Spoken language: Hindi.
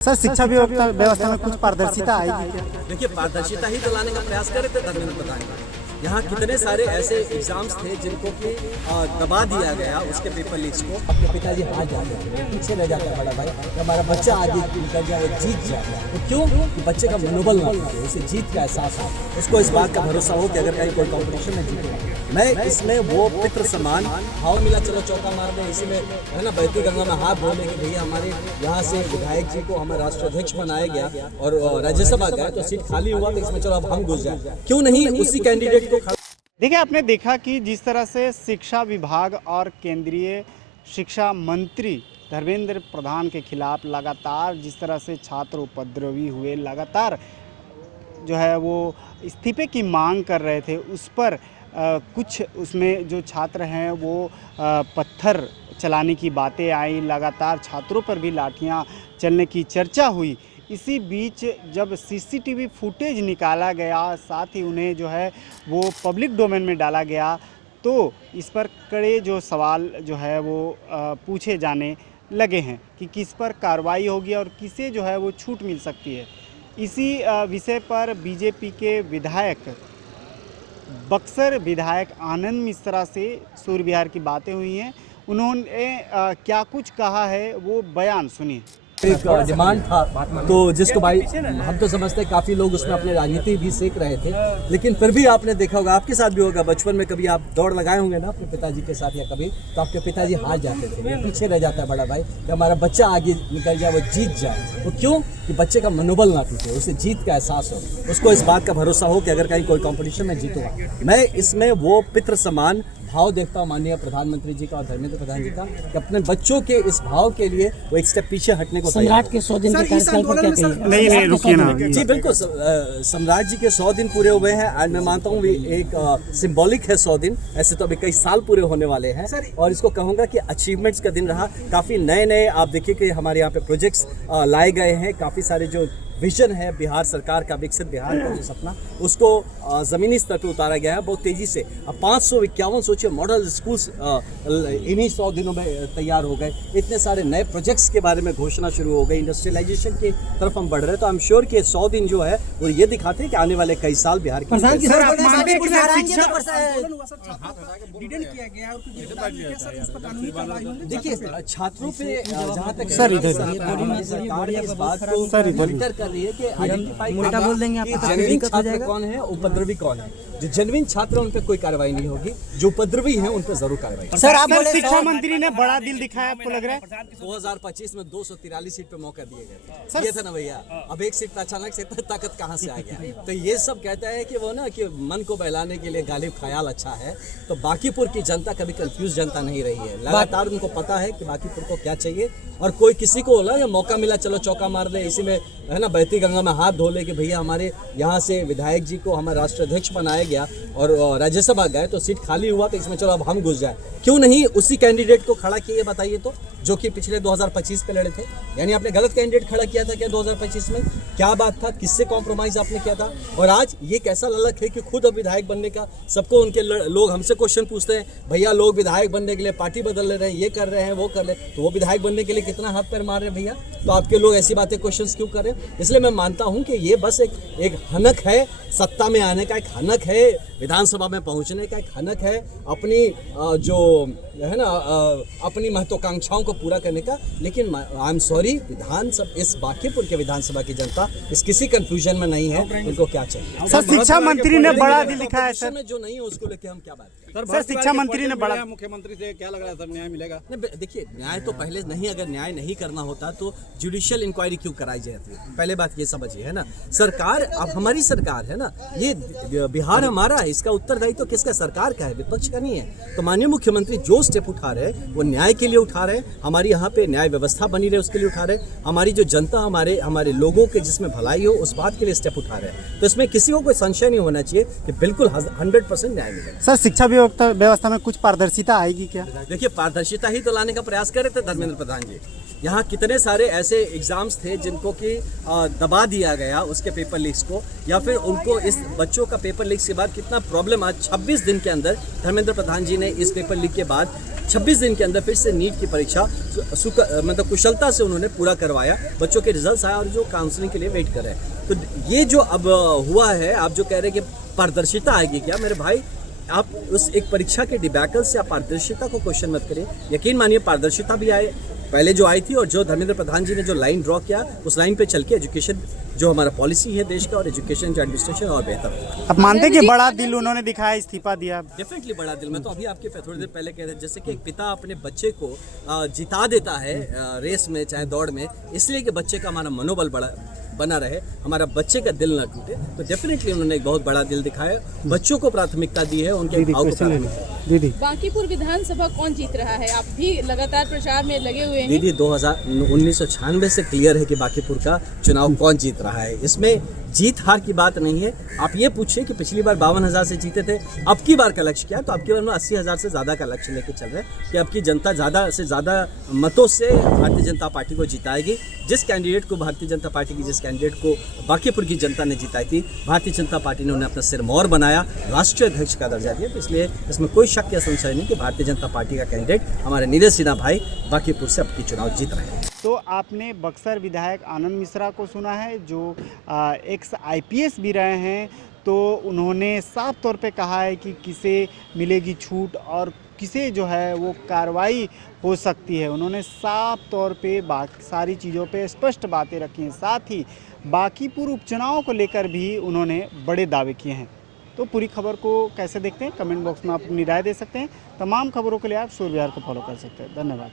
सर शिक्षा व्यवस्था में कुछ पारदर्शिता आएगी क्या? देखिए, पारदर्शिता ही तो लाने का प्रयास कर रहे थे धर्मेंद्र प्रधान जी। यहाँ कितने सारे ऐसे एग्जाम्स थे जिनको कि दबा दिया गया उसके पेपर लीक्स को। अपने पिताजी हार जाते हैं, पीछे रह जाता है बड़ा भाई, हमारा बच्चा आगे निकल जाए, जीत जाए। तो क्यों कि बच्चे का मनोबल ना हो, उसे जीत का एहसास हो, उसको इस बात का भरोसा हो कि अगर कहीं कोई कॉम्पिटिशन में जीतेगा। मैं इसमें वो पितृ समान भाव मिला, चलो चौका मार दें, इसी में है ना, बहती गंगा में हाथ धो लेंगे भैया हमारे यहाँ से विधायक जी को हमारे राष्ट्राध्यक्ष बनाया गया और राज्यसभा गए तो सीट खाली हुआ, तो इसमें चलो अब हम घुस जाए, क्यों नहीं उसी कैंडिडेट को। देखिए, आपने देखा कि जिस तरह से शिक्षा विभाग और केंद्रीय शिक्षा मंत्री धर्मेंद्र प्रधान के खिलाफ लगातार जिस तरह से छात्र उपद्रवी हुए, लगातार जो है वो इस्तीफे की मांग कर रहे थे, उस पर कुछ उसमें जो छात्र हैं वो पत्थर चलाने की बातें आई, लगातार छात्रों पर भी लाठियां चलने की चर्चा हुई। इसी बीच जब सीसीटीवी फुटेज निकाला गया, साथ ही उन्हें जो है वो पब्लिक डोमेन में डाला गया, तो इस पर कड़े जो सवाल जो है वो पूछे जाने लगे हैं कि किस पर कार्रवाई होगी और किसे जो है वो छूट मिल सकती है। इसी विषय पर बीजेपी के विधायक, बक्सर विधायक आनंद मिश्रा से सूर्य विहार की बातें हुई हैं। उन्होंने क्या कुछ कहा है वो बयान सुनिए। एक डिमांड था तो जिसको भाई हम तो समझते हैं काफ़ी लोग उसमें अपनी राजनीति भी सीख रहे थे, लेकिन फिर भी आपने देखा होगा, आपके साथ भी होगा, बचपन में कभी आप दौड़ लगाए होंगे ना अपने पिताजी के साथ या कभी, तो आपके पिताजी हार जाते थे, पीछे रह जाता है बड़ा भाई, कि हमारा बच्चा आगे निकल जाए, वो जीत जाए। तो क्यों कि बच्चे का मनोबल ना टूटे, उसे जीत का एहसास हो, उसको इस बात का भरोसा हो कि अगर कहीं कोई कॉम्पिटिशन में जीतूंगा। मैं इसमें वो पितृ समान भाव देखता हूँ माननीय प्रधानमंत्री जी का और धर्मेंद्र प्रधान जी का, कि अपने बच्चों के इस भाव के लिए वो एक स्टेप पीछे हटने को सम्राट के 100 दिन के कार्यकाल पर क्या कहिए? नहीं रुकिए ना जी, बिल्कुल सम्राट जी के 100 दिन पूरे हुए हैं और मैं मानता हूँ एक सिंबॉलिक है 100 दिन, ऐसे तो अभी कई साल पूरे होने वाले हैं और इसको कहूँगा कि अचीवमेंट्स का दिन रहा। काफ़ी नए आप देखिए कि हमारे यहाँ पे प्रोजेक्ट्स लाए गए हैं, काफ़ी सारे जो विजन है बिहार सरकार का, विकसित बिहार का जो सपना, उसको ज़मीनी स्तर पर उतारा गया है बहुत तेज़ी से। अब 551 सोचिए मॉडल स्कूल्स इन्हीं 100 दिनों में तैयार हो गए। इतने सारे नए प्रोजेक्ट्स के बारे में घोषणा शुरू हो गई, इंडस्ट्रियलाइजेशन की तरफ हम बढ़ रहे हैं। तो आई एम श्योर कि 100 दिन जो है वो ये दिखाते हैं कि आने वाले कई साल बिहार की देखिए छात्रों पे जहाँ तक सरकार इस बात को मॉनिटर कर रही है कि आइडेंटिफाई बोल देंगे आप, जेन्युइन छात्र कौन है, उपद्रवी कौन है। जो जेन्युइन छात्र उन पे कोई कार्रवाई नहीं होगी, जो उपद्रवी हैं उन पे जरूर कार्रवाई। सर, आप शिक्षा मंत्री ने बड़ा दिल दिखाया, आपको लग रहा है 2025 में 243 सीट पे मौका दिए गए, ये था ना भैया। अब एक सीट पे अचानक से ताकत कहाँ से आ गया? तो ये सब कहता है कि वो ना कि मन को बहलाने के लिए गालिब ख्याल अच्छा है। तो बांकीपुर की जनता कभी कंफ्यूज जनता नहीं रही है, लगातार उनको पता है कि बांकीपुर को क्या चाहिए और कोई किसी को बोला मौका मिला चलो चौका मार दे, इसी में है ना, बहती गंगा में हाथ धो ले कि भैया हमारे यहाँ से विधायक जी को हमारे राष्ट्राध्यक्ष बनाया गया और राज्यसभा गए तो सीट खाली हुआ, तो इसमें चलो अब हम घुस जाए, क्यों नहीं उसी कैंडिडेट को खड़ा किए बताइए तो, जो कि पिछले 2025 पे लड़े थे। यानी आपने गलत कैंडिडेट खड़ा किया था क्या 2025 में? क्या बात था, किससे कॉम्प्रोमाइज आपने किया था? और आज ये कैसा ललक है कि खुद अब विधायक बनने का सबको उनके लोग हमसे क्वेश्चन पूछते हैं, भैया लोग विधायक बनने के लिए पार्टी बदल रहे हैं, ये कर रहे हैं वो कर रहे हैं, तो वो विधायक बनने के लिए कितना हाथ पैर मार रहे हैं भैया? तो आपके लोग ऐसी बातें क्वेश्चन क्यों कर रहे हैं? इसलिए मैं मानता हूँ कि ये बस एक हनक है, सत्ता में आने का एक हनक है, विधानसभा में पहुंचने का एक हनक है, अपनी जो है ना अपनी महत्वाकांक्षाओं को पूरा करने का। लेकिन आई एम सॉरी, विधानसभा इस बांकीपुर के विधानसभा की जनता इस किसी कंफ्यूजन में नहीं है, उनको क्या चाहिए। सर, शिक्षा मंत्री ने बड़ा दिल दिखाया सर, जो नहीं है उसको लेके हम क्या बात करें? सर शिक्षा मंत्री ने बड़ा, मुख्यमंत्री से क्या लग रहा है सर, न्याय मिलेगा? देखिए न्याय तो पहले नहीं, अगर न्याय नहीं करना होता तो जुडिशियल इंक्वायरी क्यों कराई जाती है? पहले बात ये समझिए, है ना, सरकार अब हमारी सरकार है ना, ये बिहार हमारा है, इसका उत्तरदायित्व तो किसका? सरकार का है, विपक्ष का नहीं है। तो माननीय मुख्यमंत्री जो स्टेप उठा रहे हैं वो न्याय के लिए उठा रहे हैं, हमारी यहाँ पे न्याय व्यवस्था बनी रहे उसके लिए उठा रहे हैं, हमारी जो जनता हमारे लोगों के जिसमें भलाई हो उस बात के लिए स्टेप उठा रहे हैं। तो इसमें किसी को कोई संशय नहीं होना चाहिए कि बिल्कुल 100% न्याय मिलेगा। सर शिक्षा व्यवस्था में कुछ पारदर्शिता आएगी क्या? देखिए, पारदर्शिता ही तो लाने का प्रयास कर रहे थे धर्मेंद्र प्रधान जी। यहाँ कितने सारे ऐसे एग्ज़ाम्स थे जिनको कि दबा दिया गया उसके पेपर लीक्स को, या फिर उनको इस बच्चों का पेपर लीक्स के बाद कितना प्रॉब्लम आज 26 दिन के अंदर धर्मेंद्र प्रधान जी ने इस पेपर लीक के बाद 26 दिन के अंदर फिर से नीट की परीक्षा मतलब कुशलता से उन्होंने पूरा करवाया, बच्चों के रिजल्ट्स आए और जो काउंसलिंग के लिए वेट कर रहे हैं। तो ये जो अब हुआ है, आप जो कह रहे हैं कि पारदर्शिता आएगी क्या, मेरे भाई आप उस एक परीक्षा के डिबैकल से आप पारदर्शिता को क्वेश्चन मत करिए। यकीन मानिए पारदर्शिता भी आए पहले जो आई थी, और जो धर्मेंद्र प्रधान जी ने जो लाइन ड्रॉ किया उस लाइन पे चल के एजुकेशन जो हमारा पॉलिसी है देश का और एजुकेशन जो एडमिनिस्ट्रेशन और बेहतर होगा। अब मानते हैं कि बड़ा दिल उन्होंने दिखाया, इस्तीफा दिया। डेफिनेटली बड़ा दिल। मैं तो अभी आपके थोड़ी देर पहले कह रहे थे जैसे कि एक पिता अपने बच्चे को जिता देता है रेस में चाहे दौड़ में, इसलिए कि बच्चे का हमारा मनोबल बना रहे, हमारा बच्चे का दिल ना टूटे। तो डेफिनेटली उन्होंने एक बहुत बड़ा दिल दिखाया, बच्चों को प्राथमिकता दी है, उनके भाव को प्राथमिकता दी। दीदी बांकीपुर विधानसभा कौन जीत रहा है? आप भी लगातार प्रचार में लगे हुए हैं। दीदी 1996 से क्लियर है कि बांकीपुर का चुनाव कौन जीत रहा है। इसमें जीत हार की बात नहीं है। आप ये पूछिए कि पिछली बार 52,000 से जीते थे, अब की बार का लक्ष्य क्या है? तो अब की बार में 80,000 से ज़्यादा का लक्ष्य लेके चल रहे हैं कि अब की जनता ज़्यादा से ज़्यादा मतों से भारतीय जनता पार्टी को जिताएगी। जिस कैंडिडेट को भारतीय जनता पार्टी की जिस कैंडिडेट को बांकीपुर की जनता ने जिताई थी, भारतीय जनता पार्टी ने उन्हें अपना सिरमौर बनाया, राष्ट्रीय अध्यक्ष का दर्जा दिया। तो इसलिए इसमें कोई शक या संशय नहीं कि भारतीय जनता पार्टी का कैंडिडेट हमारे नीरज सिन्हा भाई बांकीपुर से अब की चुनाव जीत रहे हैं। तो आपने बक्सर विधायक आनंद मिश्रा को सुना है, जो एक्स IPS भी रहे हैं। तो उन्होंने साफ तौर पे कहा है कि किसे मिलेगी छूट और किसे जो है वो कार्रवाई हो सकती है। उन्होंने साफ तौर पे सारी चीज़ों पे स्पष्ट बातें रखी हैं। साथ ही बांकीपुर उपचुनाव को लेकर भी उन्होंने बड़े दावे किए हैं। तो पूरी खबर को कैसे देखते हैं, कमेंट बॉक्स में आप अपनी राय दे सकते हैं। तमाम खबरों के लिए आप सूर्य विहार को फॉलो कर सकते हैं। धन्यवाद।